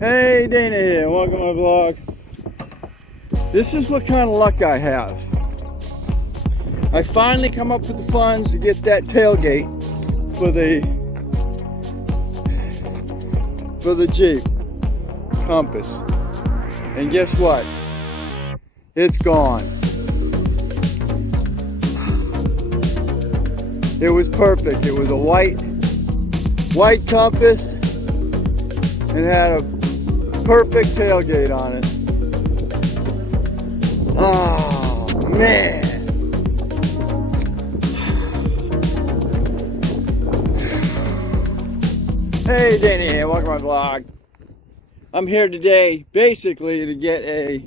Hey, Dana here, welcome to my vlog. This is what kind of luck I have. I finally come up with the funds to get that tailgate for the Jeep Compass. And guess what? It's gone. It was perfect. It was a white Compass and had a perfect tailgate on it. Oh man. Hey, Danny here, welcome to my vlog. I'm here today basically to get a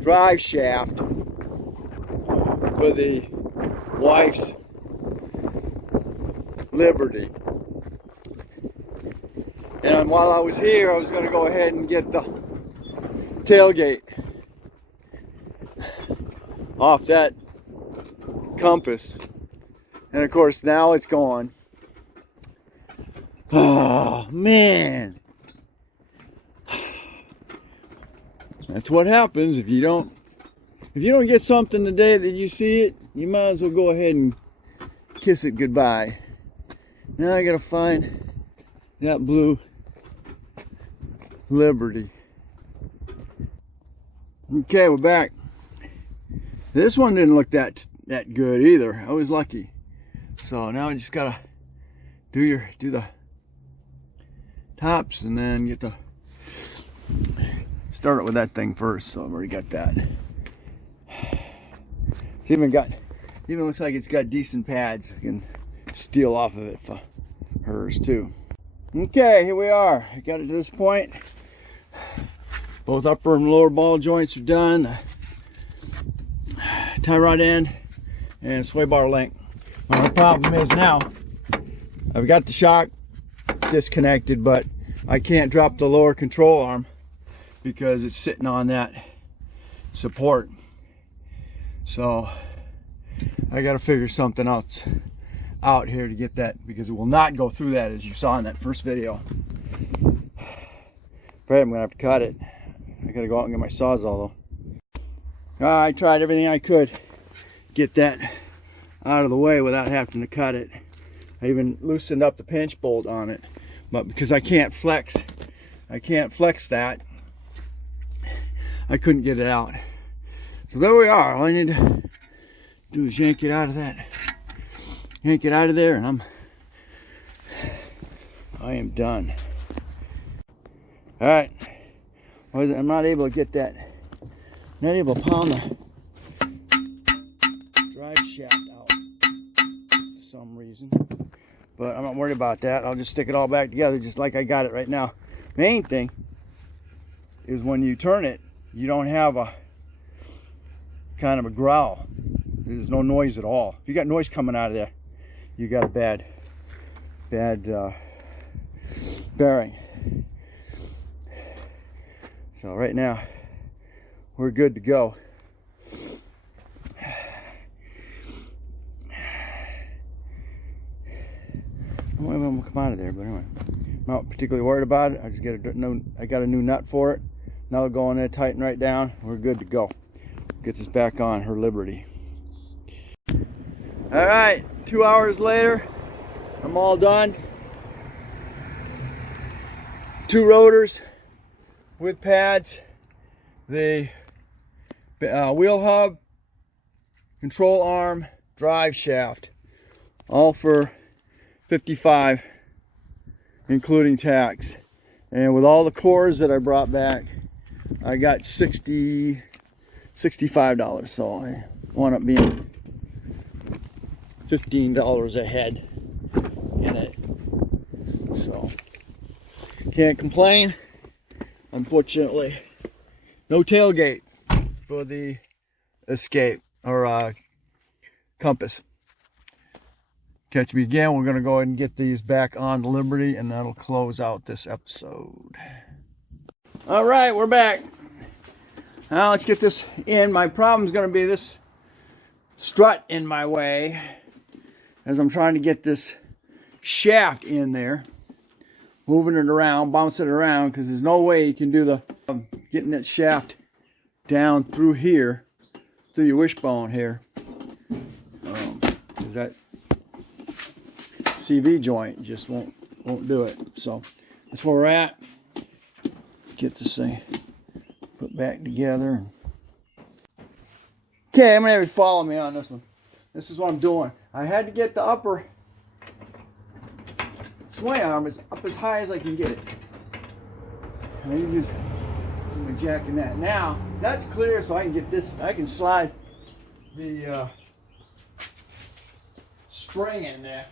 drive shaft for the wife's Liberty. And while I was here, I was going to go ahead and get the tailgate off that Compass. And of course, now it's gone. Oh, man. That's what happens if you don't get something the day that you see it, you might as well go ahead and kiss it goodbye. Now I got to find that blue Liberty. Okay, we're back. This one didn't look that good either. I was lucky. So now I just gotta do the tops and then get the start it with that thing first. So I've already got that. It's even looks like it's got decent pads. I can steal off of it for hers too. Okay, here we are. I got it to this point. Both upper and lower ball joints are done. Tie rod end and sway bar link. Well, the problem is now I've got the shock disconnected, but I can't drop the lower control arm because it's sitting on that support. So I got to figure something else out here to get that, because it will not go through that as you saw in that first video. Afraid I'm gonna have to cut it. I gotta go out and get my Sawzall though. I tried everything I could get that out of the way without having to cut it. I even loosened up the pinch bolt on it, but because I can't flex that, I couldn't get it out. So there we are. All I need to do is yank it out of that. Yank it out of there, and I am done. All right. Well, I'm not able to get that. Not able to pound the drive shaft out for some reason. But I'm not worried about that. I'll just stick it all back together just like I got it right now. Main thing is when you turn it, you don't have a kind of a growl. There's no noise at all. If you got noise coming out of there, you got a bad bearing. So right now we're good to go. I'm gonna come out of there, but anyway, I'm not particularly worried about it. I just I got a new nut for it. Now it'll go in there, tighten right down. We're good to go. Get this back on her Liberty. All right, 2 hours later, I'm all done. 2 rotors with pads, the wheel hub, control arm, drive shaft, all for $55, including tax. And with all the cores that I brought back, I got $65. So I wound up being $15 ahead in it. So can't complain. Unfortunately, no tailgate for the Escape or Compass. Catch me again. We're going to go ahead and get these back on the Liberty, and that'll close out this episode. All right, we're back. Now let's get this in. My problem is going to be this strut in my way as I'm trying to get this shaft in there. moving it around, bouncing it around, because there's no way you can do the getting that shaft down through here, through your wishbone here. That CV joint just won't do it. So that's where we're at. Get this thing put back together. Okay, I'm gonna have you follow me on this one. This is what I'm doing. I had to get the upper swing arm up as high as I can get it. And you just jacking that. Now that's clear, so I can get this. I can slide the spring in there.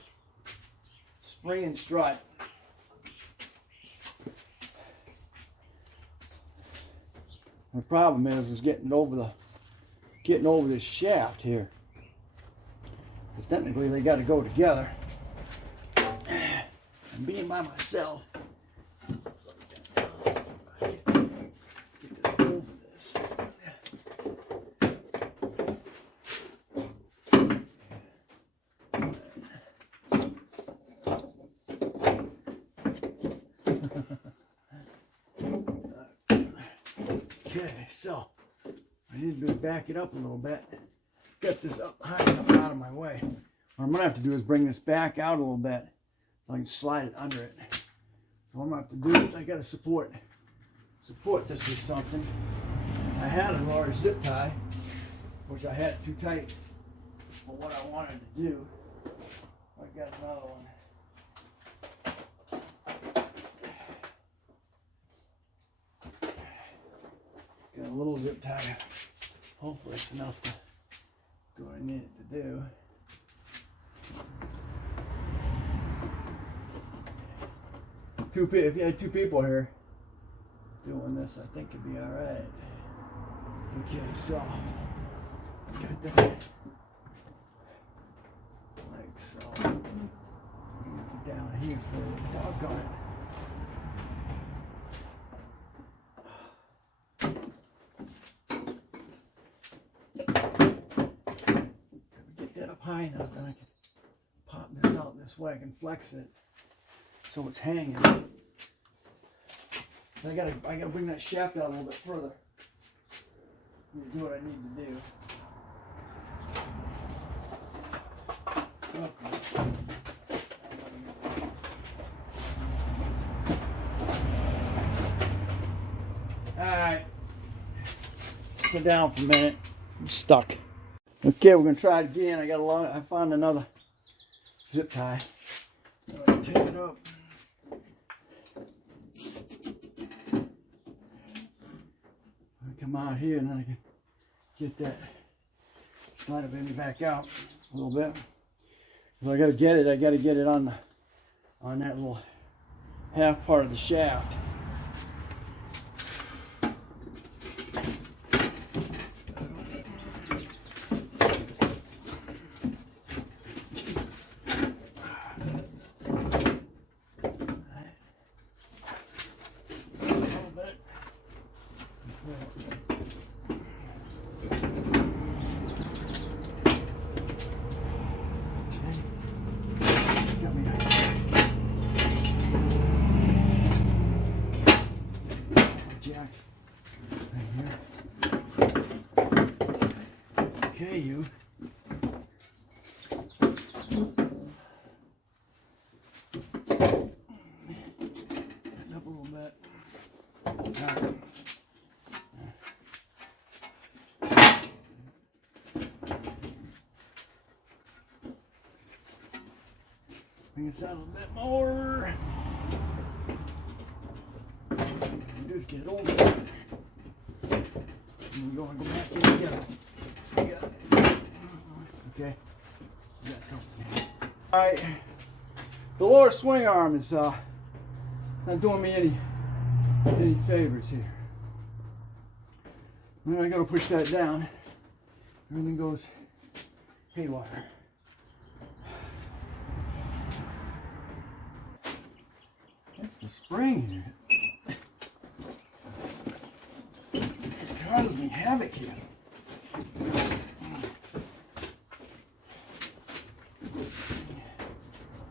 Spring and strut. The problem is getting over this shaft here. Because technically they got to go together. And being by myself, get this over this. Okay, so I need to back it up a little bit. Get this up high enough out of my way. What I'm gonna have to do is bring this back out a little bit so I can slide it under it. So what I'm gonna have to do is I gotta support this with something. I had a large zip tie, which I had too tight for what I wanted to do. I got another one. Got a little zip tie. Hopefully it's enough to do what I need it to do. If you had 2 people here doing this, I think it'd be all right. Okay, so I got that like so. Down here for the doggone it. Get that up high enough, then I can pop this out this way. I can flex it so it's hanging. I gotta bring that shaft out a little bit further. Do what I need to do. Okay. Alright. Sit down for a minute. I'm stuck. Okay, we're gonna try it again. I found another zip tie. I'm gonna take it up. Come out here and then I can get that slide of baby back out a little bit. So I gotta get it on that little half part of the shaft. Okay, you. Up a little bit. Right. Bring this out a little bit more. Just get it over. And we're going to go back in together. Okay. Got something. Alright. The lower swing arm is not doing me any favors here. And I gotta push that down. Everything goes haywire. That's the spring here. It's causing me havoc here.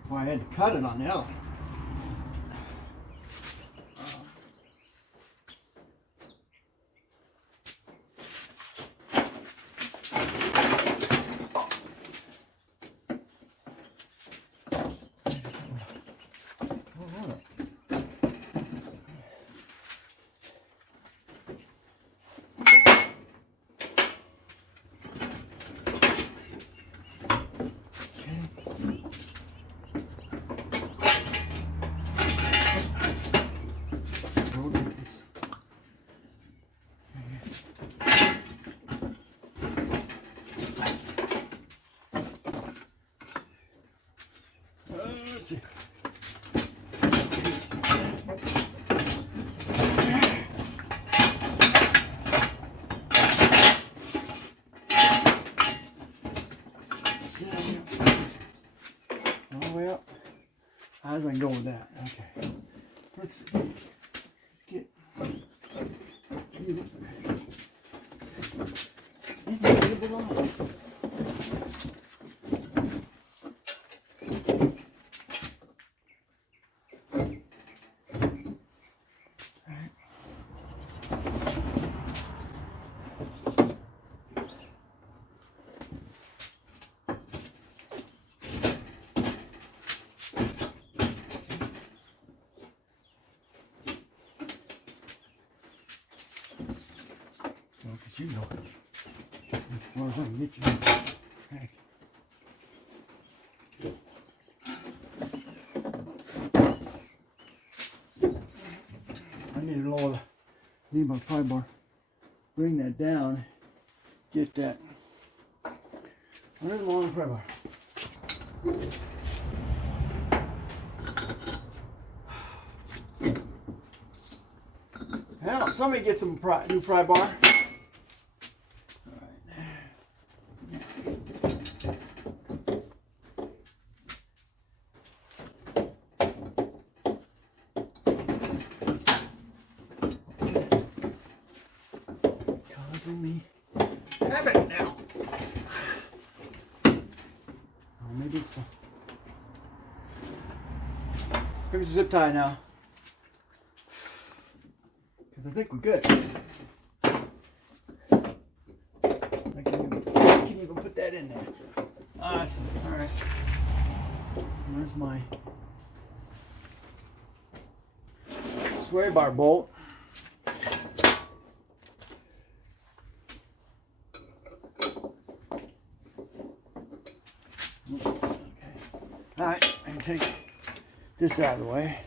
Well, I had to cut it on the other. go with that. Okay. Let's get you invisible on. You know it. As far as I can get you. Heck. I need to lower need my pry bar. Bring that down. Get that. Where's the long pry bar? Hell, somebody get some new pry bar. Me have it now. Oh, maybe it's maybe it's a zip tie now. Because I think we're good. I can even put that in there. Awesome. Alright. Where's my sway bar bolt? Alright, I can take this out of the way.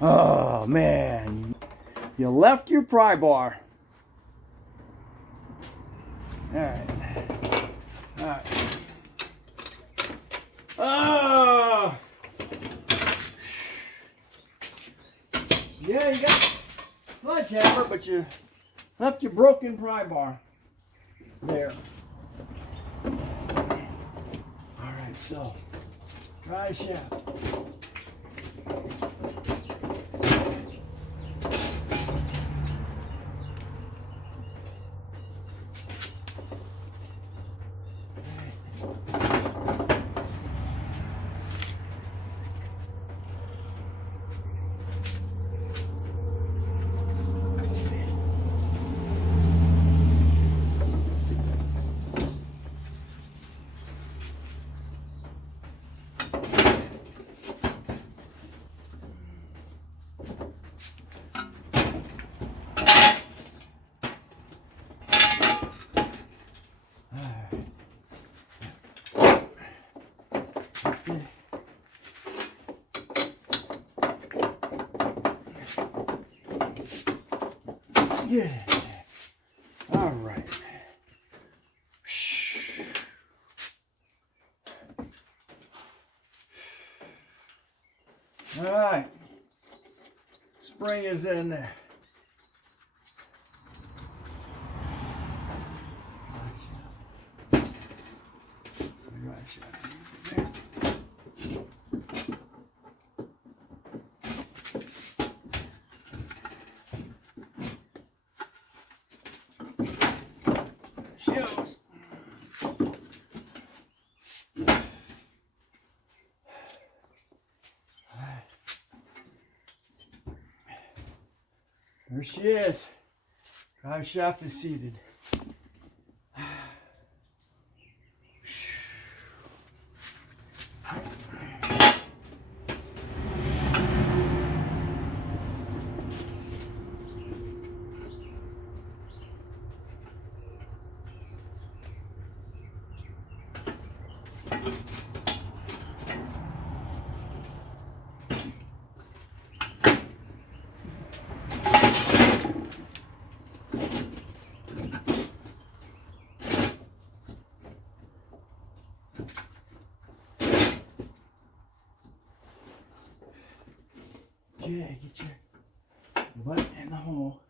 Oh man, you left your pry bar. Alright. Alright. Oh! Yeah, you got sledgehammer, but you left your broken pry bar. There. Alright, so dry shaft. Yeah. All right. All right. Spring is in there. Shoes. There she is. Drive shaft is seated. Yeah, get your butt in the hole.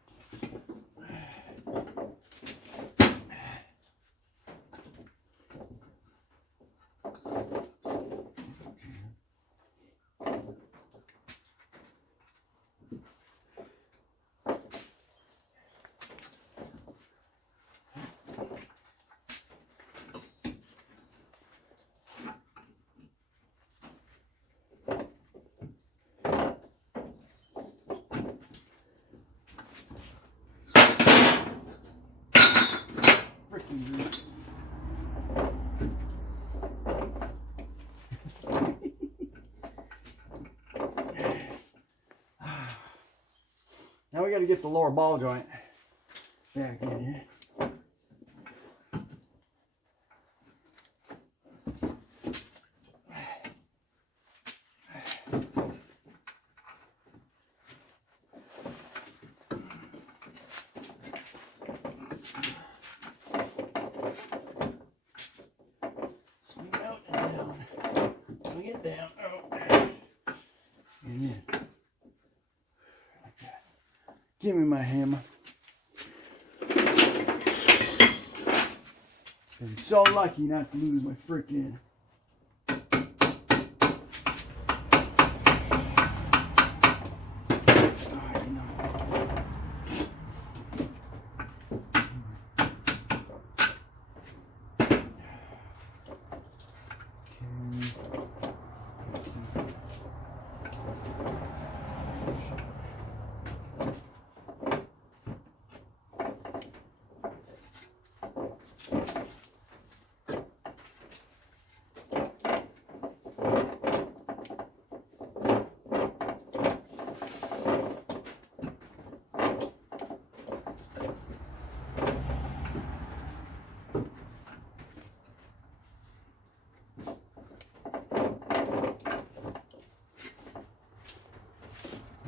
got to get the lower ball joint back in here. Swing it out and down. Swing it down. Oh. And in. Like that. Give me my hammer. I'm so lucky not to lose my frickin'.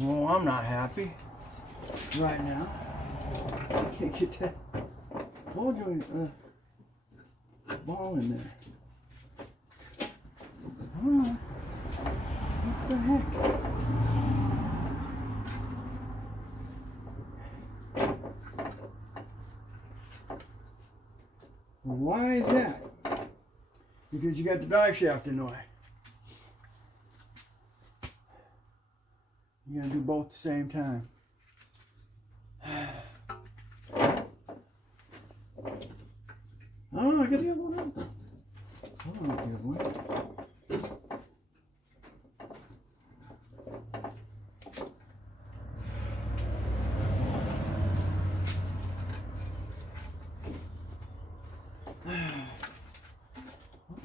Oh, I'm not happy right now. I can't get that ball joint ball in there. Oh, what the heck? Well, why is that? Because you got the drive shaft in the way. You gotta do both at the same time. Oh, I got the other one out. Oh, I got the other one.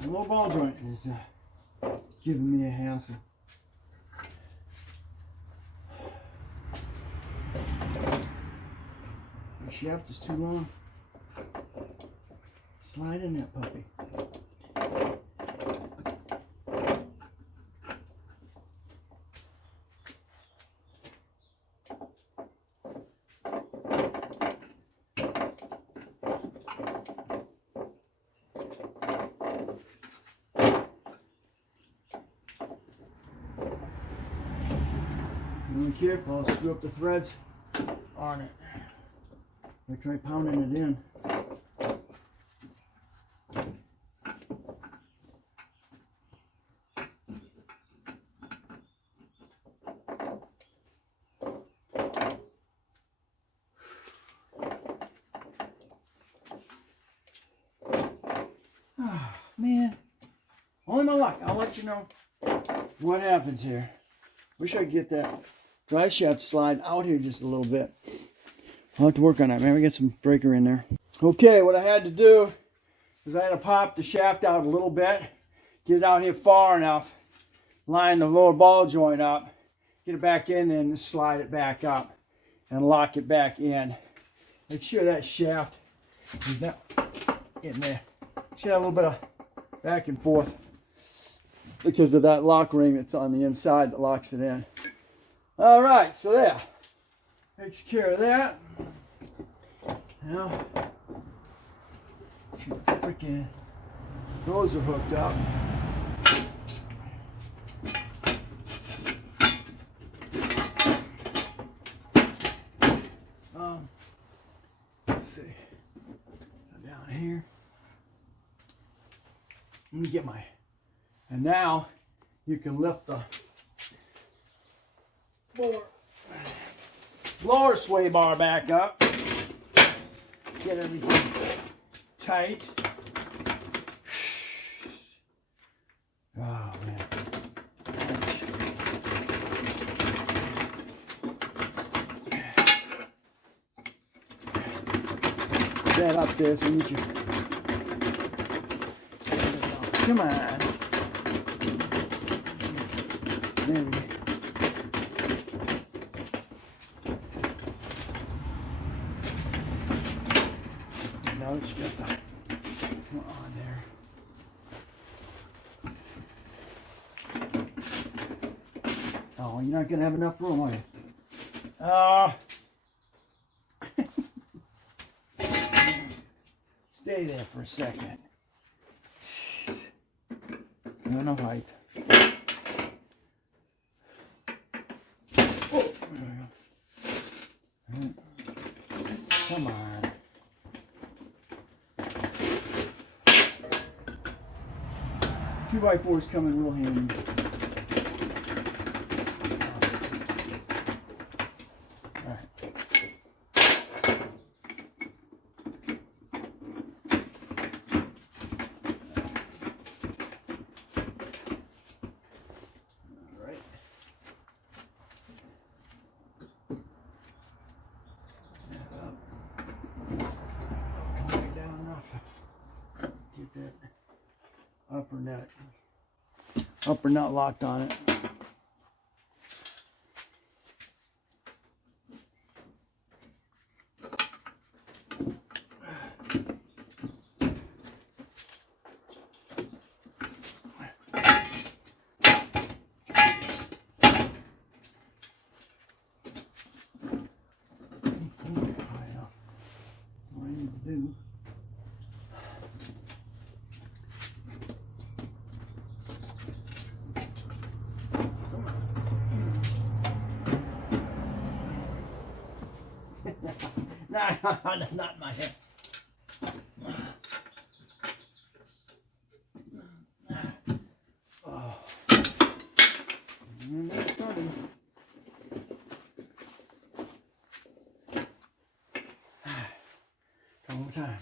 The low ball joint is giving me a hassle. The shaft is too long. Slide in that puppy. Be careful, I'll screw up the threads on it. I try pounding it in. Oh, man, only my luck. I'll let you know what happens here. Wish I could get that drive shaft slide out here just a little bit. I'll have to work on that. Maybe get some breaker in there. Okay, what I had to do is I had to pop the shaft out a little bit, get it out here far enough, line the lower ball joint up, get it back in and slide it back up and lock it back in. Make sure that shaft is not in there. Should have a little bit of back and forth because of that lock ring that's on the inside that locks it in. All right, so there. Takes care of that. Now, freaking those are hooked up. Let's see. So down here. Let me get and now you can lift the lower sway bar back up. Get everything tight. Oh man. Put that up there so you can. Come on. There we go. pouch. Got the come on there. Oh, you're not gonna have enough room, are you? Stay there for a second. Jeez. Not enough height. Oh, there we go. Come on. 2x4 is coming real handy. Upper nut locked on it. What I need to do. Not my head. Oh. And that's started. One more time.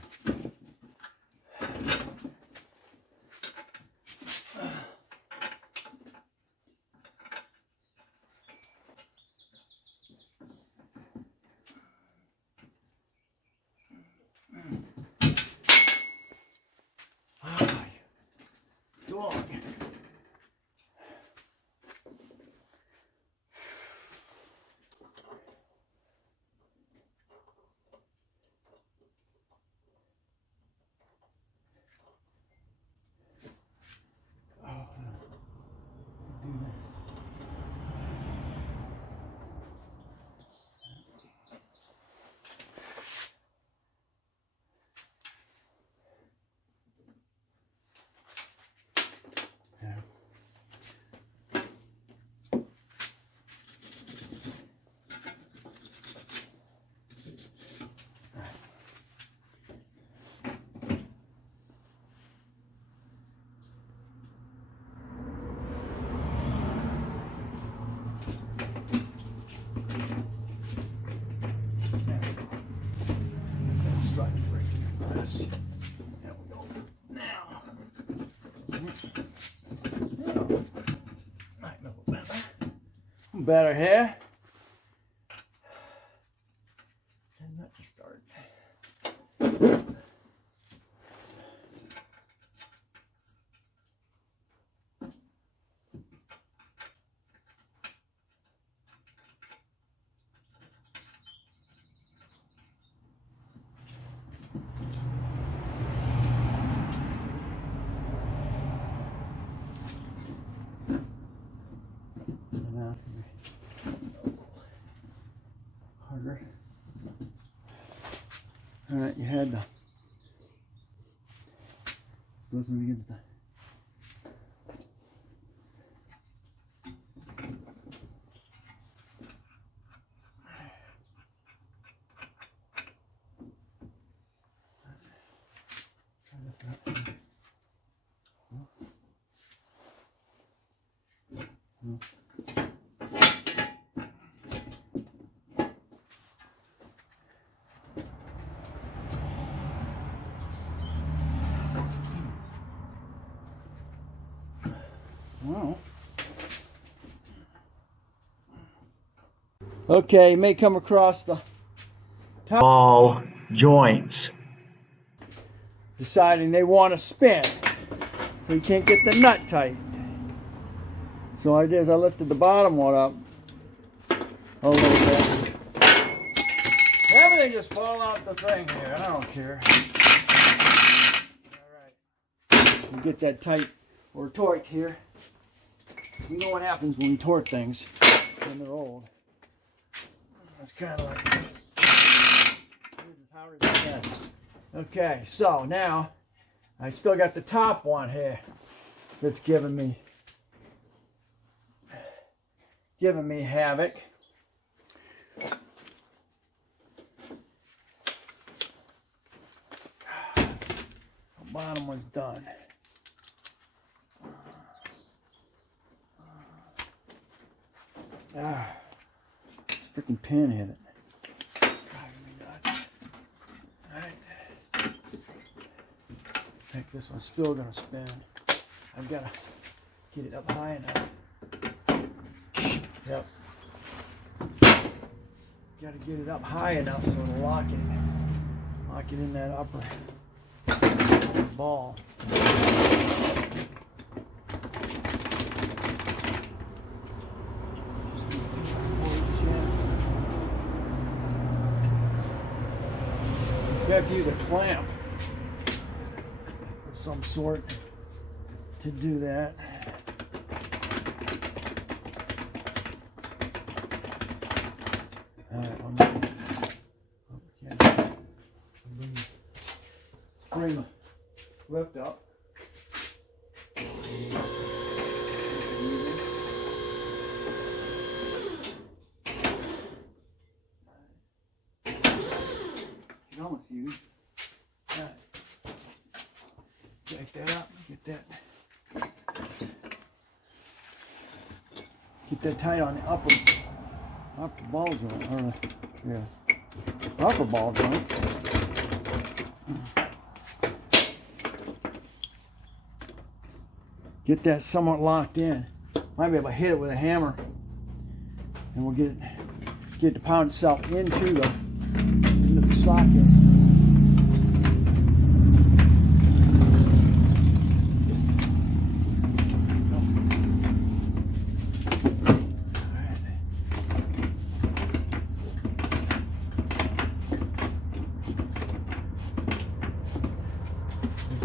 There we go. Now, better here. And let me start. It's gonna be harder. All right, you had the. Suppose when we get the. Try this out. No. Wow. Okay, you may come across the top ball joints. Deciding they want to spin. So you can't get the nut tight. So I did is I lifted the bottom one up a little bit. Everything just fall out the thing here. I don't care. and get that tight or torqued here. You know what happens when we torque things when they're old. It's kind of like this. As hard as I can. Okay, so now I still got the top one here that's giving me havoc. The bottom one's done. This freaking pin hit it. Driving me nuts. Alright. I think this one's still gonna spin. I've gotta get it up high enough. Yep. Gotta get it up high enough so it'll lock it in that upper ball. You have to use a clamp of some sort to do that. Bring the lift up. You almost use. All right. Jack that up. Get that tight on the upper ball joint, or the upper ball joint. Get that somewhat locked in. Might be able to hit it with a hammer, and we'll get it to pound itself into the socket.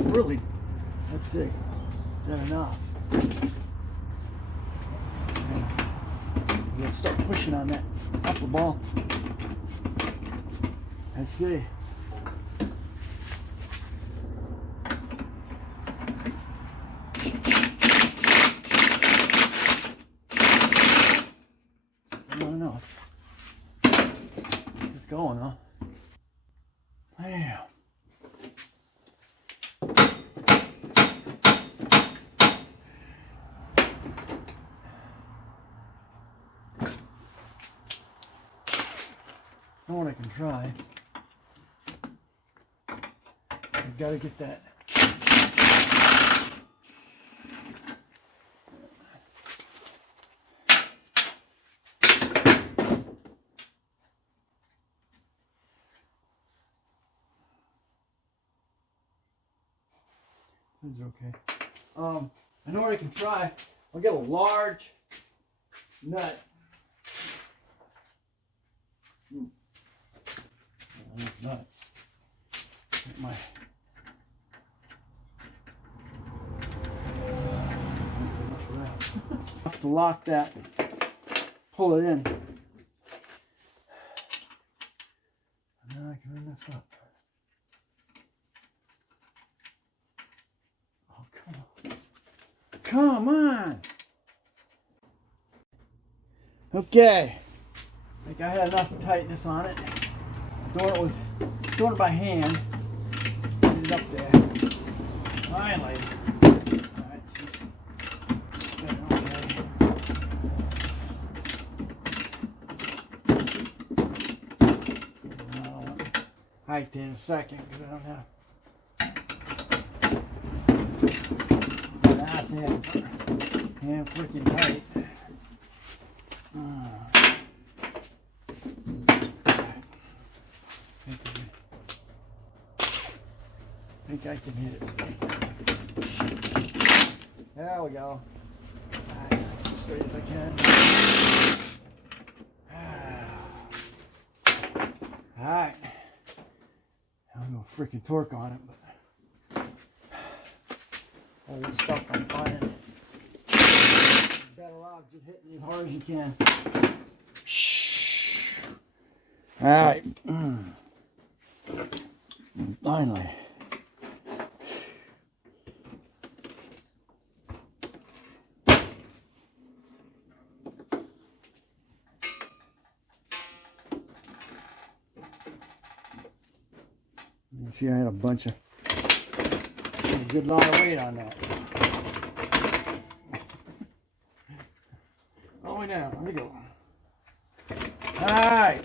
Really, let's see, is that enough? Let's start pushing on that upper ball. Let's see. Not enough. It's going, huh? Damn. I know what I can try. I've got to get that. This is okay. I know what I can try. I'll get a large nut. Not get my have to lock that, pull it in, and then I can run this up. Oh, come on! Okay, I think I had enough tightness on it. Doing it by hand. Get it up there. Finally. Alright, just spin it okay. I'll height in a second because I don't have. That's hand freaking tight. I think I can hit it with this thing. There we go. Right, as straight as I can. Alright. I'm gonna freaking torque on it, but all this stuff I'm finding. Better off just hitting as hard as you can. Shh. All right. Finally. You see, I had a bunch of a good lot of weight on that. All the way down. Let's go. All right.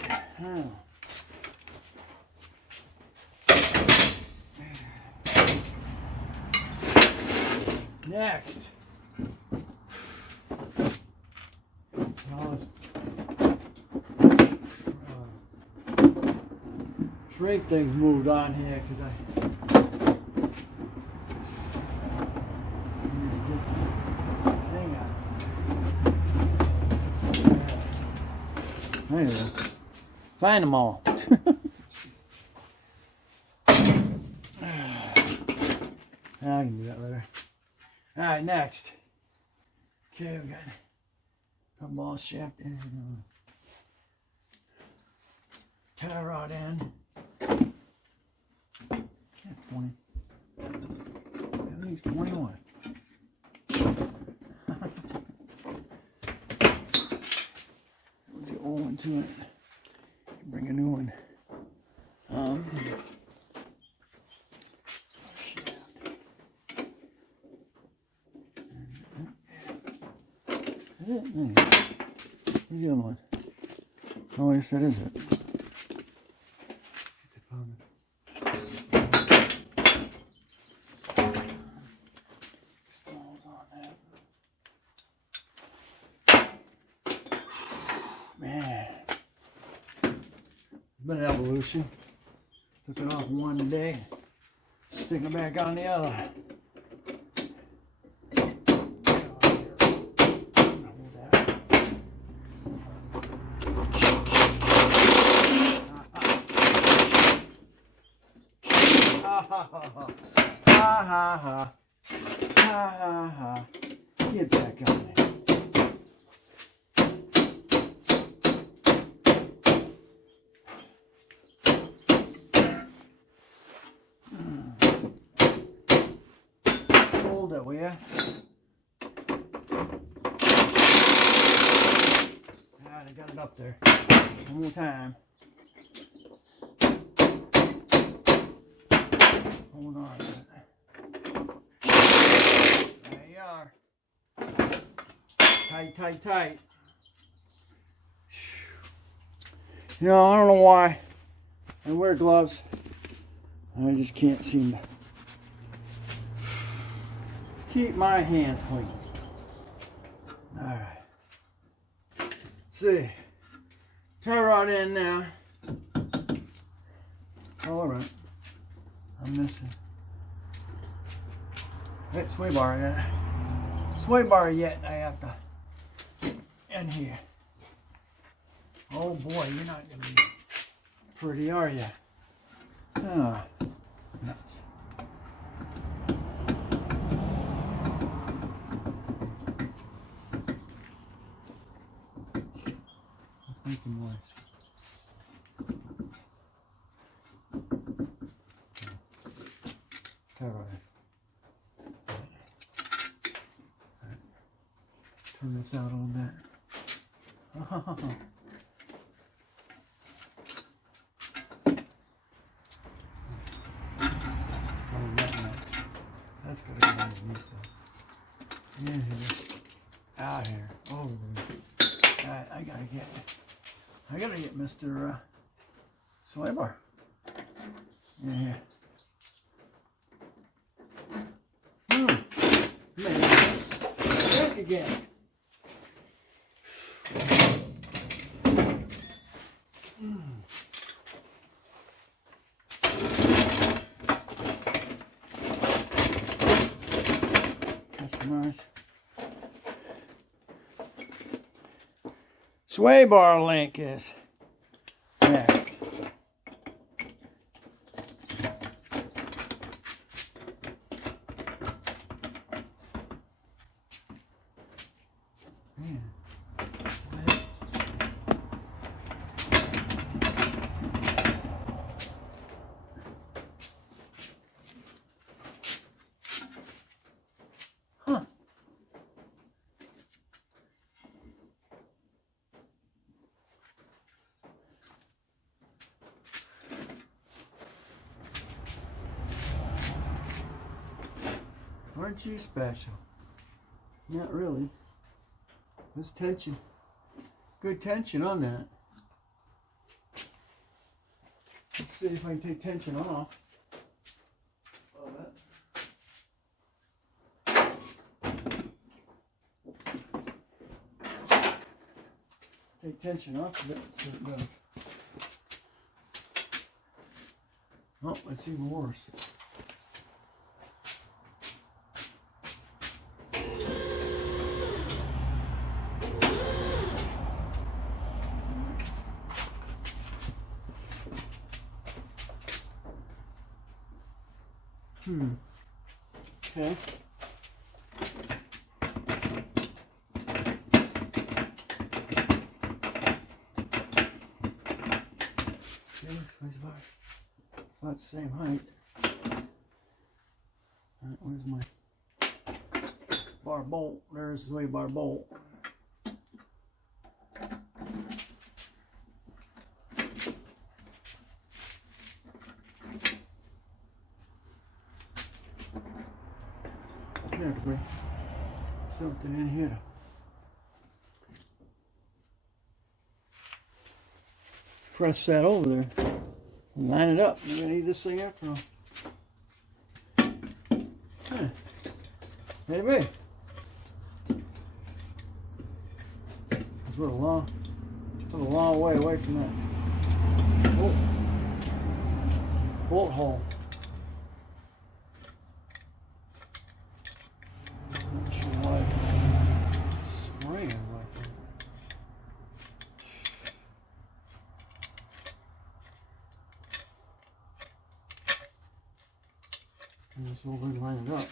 Next. All this shrink things moved on here because anyway, find them all. I can do that later. Alright, next. Okay, we got a ball shaft in. Tie rod in. 20. I think it's 21. Let's get old into it. Bring a new one. Is it? Where's the other one? Oh, yes, that is it. Stalls on that. Man. It's been an evolution. Took it off one day, sticking it back on the other. Get back on there. Hold it, will ya? I got it up there. One more time. Hold on. There you are. Tight, tight, tight. You know, I don't know why I wear gloves. I just can't seem to keep my hands clean. Alright. Let's see. Tie rod in now. Oh, alright. I'm missing that sway bar yet. Sway bar yet. I have to get in here. Oh boy, you're not gonna be pretty, are you? Oh, nuts. What's making noise? Turn this out a little bit. Oh. That's gotta go underneath though. In here. Out here. Over there. Alright, I gotta get Mr. Sway bar. In here. Man. Back again. Customers. Sway bar link is next. Aren't you special? Not really. There's tension. Good tension on that. Let's see if I can take tension off. Take tension off of it so it goes. Oh, it's even worse. Okay. About the same height. Alright, where's my bar bolt? There's the way bar bolt. There could be something in here. Press that over there. Line it up. You're gonna need this thing after all. Huh. Maybe. We're a long way away from that. Oh. Bolt hole. Not sure why it's spraying like that. Just over and line it up.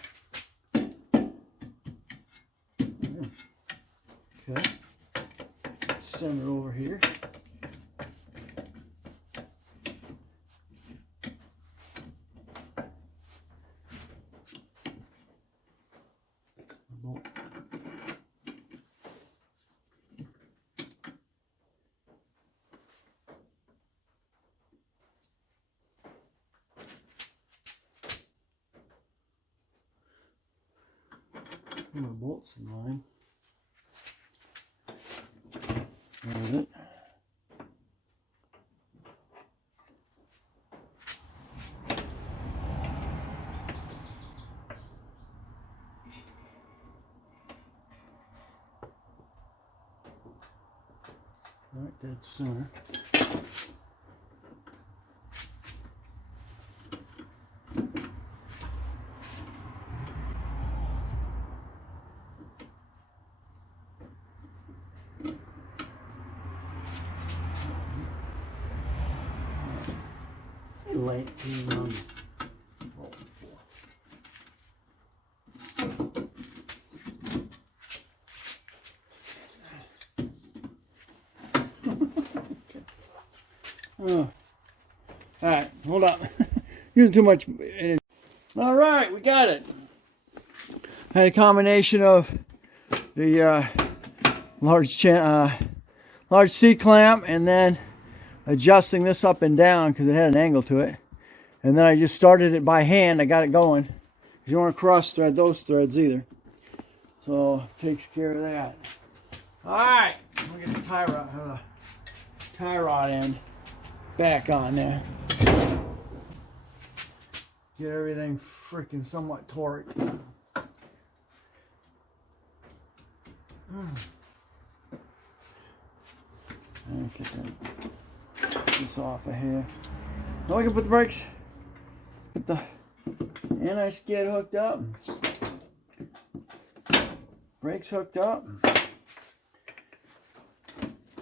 Okay. Send it over here. My bolts in line. There's it. Right dead center. Late Alright, hold on. Using too much energy. Alright, we got it. Had a combination of the large C clamp and then adjusting this up and down because it had an angle to it. And then I just started it by hand. I got it going. You don't want to cross thread those threads either. So takes care of that. Alright, we'll get the tie rod end back on there. Get everything freaking somewhat torqued. Get this off of here. Now we can put the brakes, put the anti-skid hooked up. Brakes hooked up.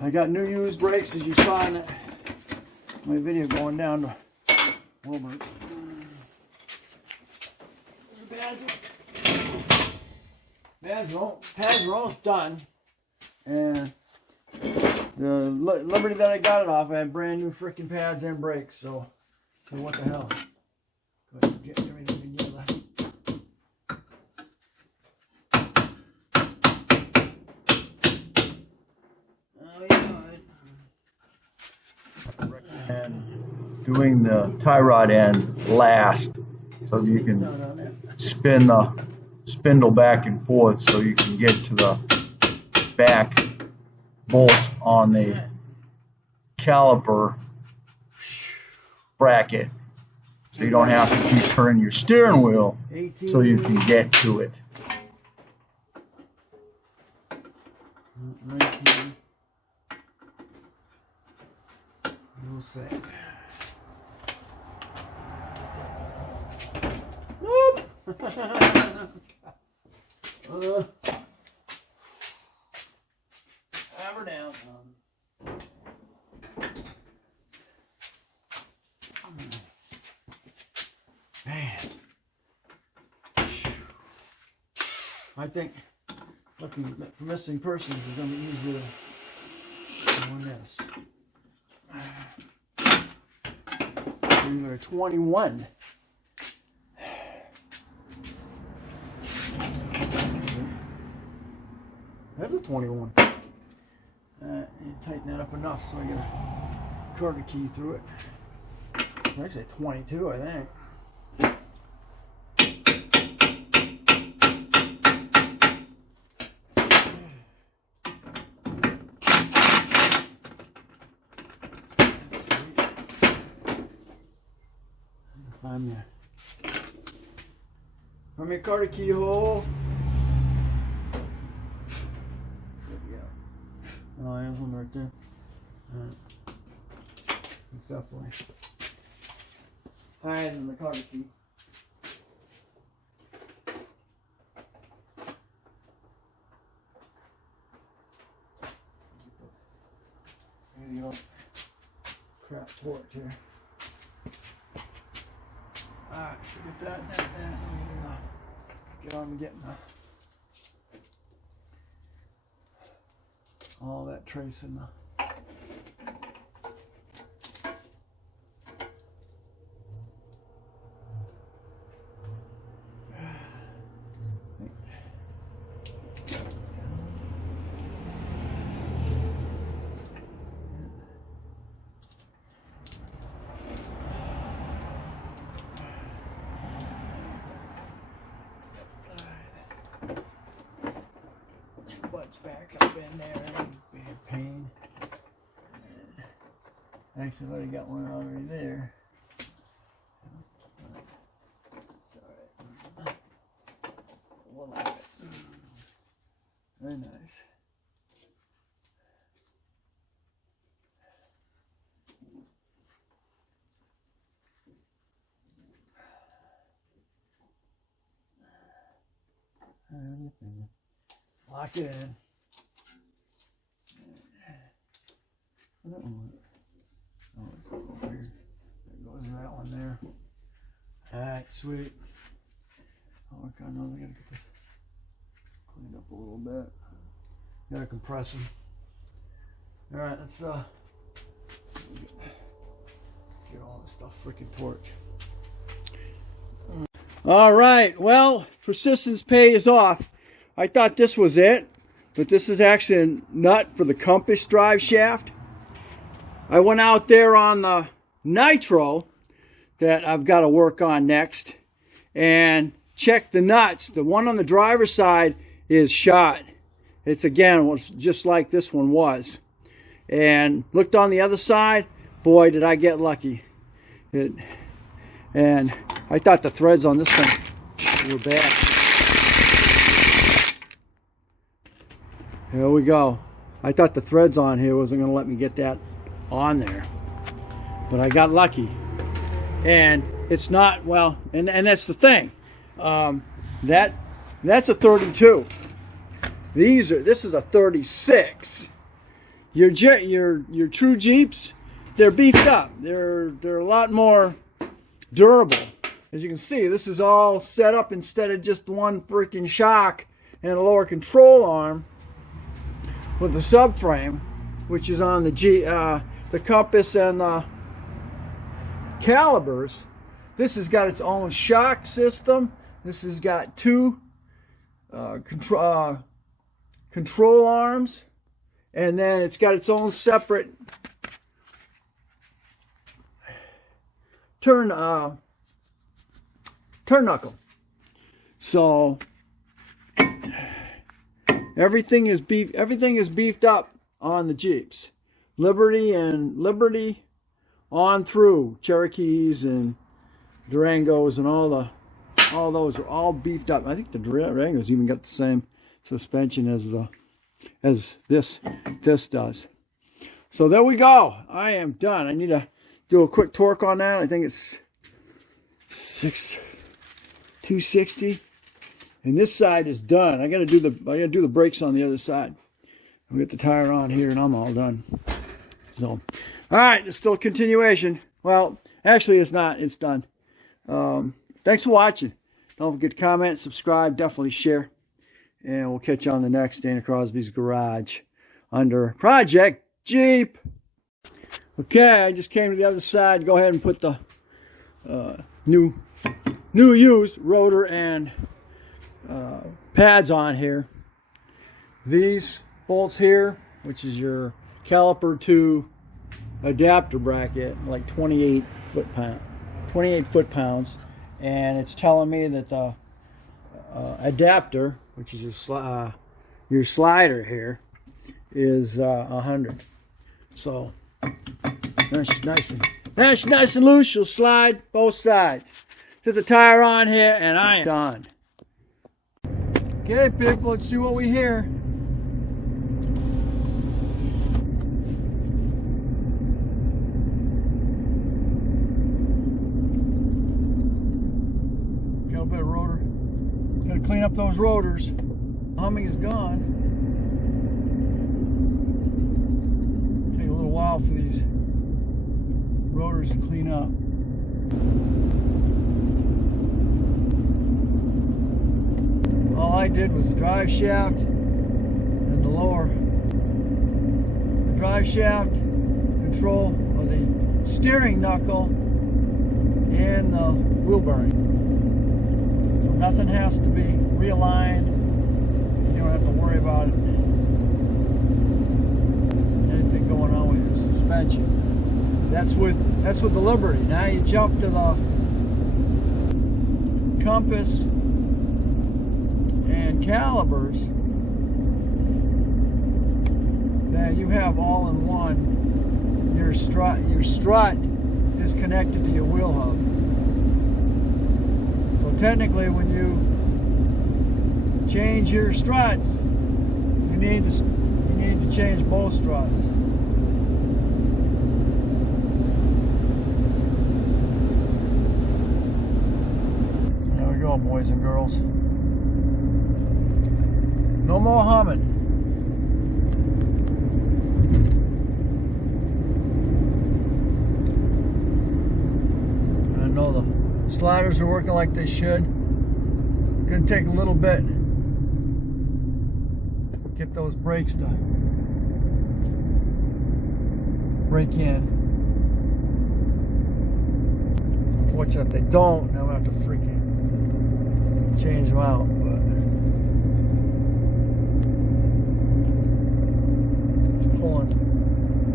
I got new used brakes, as you saw in my video going down to Wilberts. Pads are almost done, and the Liberty that I got it off, I had brand new freaking pads and brakes. So what the hell? Go ahead and get everything together. Oh yeah. And doing the tie rod end last, so you can spin the spindle back and forth so you can get to the back bolts on the caliper bracket, so you don't have to keep turning your steering wheel so you can get to it. 19. We'll see. Whoop! Hammer down. Man. I think looking for missing persons is going to be easier than this. We're 21. That's a 21. You tighten that up enough so I get a quarter key through it. It's actually 22, I think. Find me a quarter keyhole. Oh, there's one right there. It's definitely higher than the quarter key. Maybe you crap torch here. Alright, so get that and that. Get on getting all that tracing. Back up in there, be a pain. Actually, I've already got one already there. It's alright. We'll have it. Very nice. Lock it in. I don't know. Oh, it's over here. There goes that one there. Alright, sweet. Oh, I kind of know I gotta get this cleaned up a little bit. Gotta compress them. Alright, let's get all this stuff freaking torch. Alright, well, persistence pays off. I thought this was it, but this is actually a nut for the compass drive shaft. I went out there on the nitro that I've got to work on next and checked the nuts. The one on the driver's side is shot. It's again just like this one was. And looked on the other side, boy did I get lucky. And I thought the threads on this one were bad. Here we go. I thought the threads on here wasn't going to let me get that on there, but I got lucky. And it's not, well, and that's the thing. That's a 32. This is a 36. Your true Jeeps, they're beefed up. They're a lot more durable. As you can see, this is all set up instead of just one freaking shock and a lower control arm with the subframe, which is on the compass and the calibers. This has got its own shock system. This has got two control arms, and then it's got its own separate turn knuckle. So Everything is beefed up on the Jeeps. Liberty on through Cherokees and Durangos and all those are all beefed up. I think the Durangos even got the same suspension as this does. So there we go. I am done. I need to do a quick torque on that. I think it's 260. And this side is done. I gotta do the brakes on the other side. I'll get the tire on here and I'm all done. So, alright, it's still a continuation. Well, actually it's not, it's done. Thanks for watching. Don't forget to comment, subscribe, definitely share. And we'll catch you on the next Dana Crosby's Garage under Project Jeep. Okay, I just came to the other side. Go ahead and put the new used rotor and pads on here. These bolts here, which is your caliper to adapter bracket, like 28 foot-pounds, and it's telling me that the adapter, which is your slider here, is 100. So that's nice and loose. You'll slide both sides. Set the tire on here, and I am done. Okay, people, let's see what we hear. Got a bit of rotor. Gotta clean up those rotors. Humming is gone. Take a little while for these rotors to clean up. All I did was the drive shaft and the drive shaft control, or the steering knuckle, and the wheel bearing. So nothing has to be realigned. You don't have to worry about anything going on with your suspension. That's with the Liberty. Now you jump to the compass and calibers. Then you have all in one. Your strut is connected to your wheel hub. So technically, when you change your struts, you need to change both struts. There we go, boys and girls. No more humming. I know the sliders are working like they should. Gonna take a little bit. Get those brakes to break in. Unfortunately, if they don't, I'm gonna have to freaking change them out. But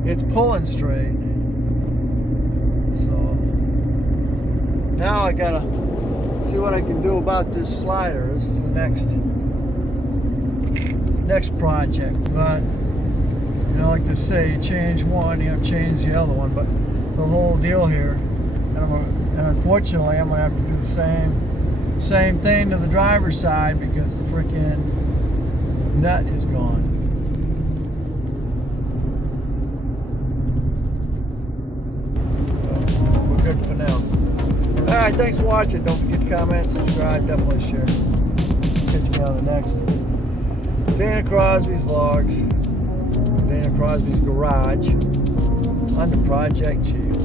it's pulling straight. So now I gotta see what I can do about this slider. This is the next project. But you know, like they say, you change one, you have to change the other one. But the whole deal here, and unfortunately, I'm gonna have to do the same thing to the driver's side because the freaking nut is gone. Good for now. Alright, thanks for watching. Don't forget to comment, subscribe, definitely share. Catch you on the next Dana Crosby's Vlogs, Dana Crosby's Garage, under Project Jeep.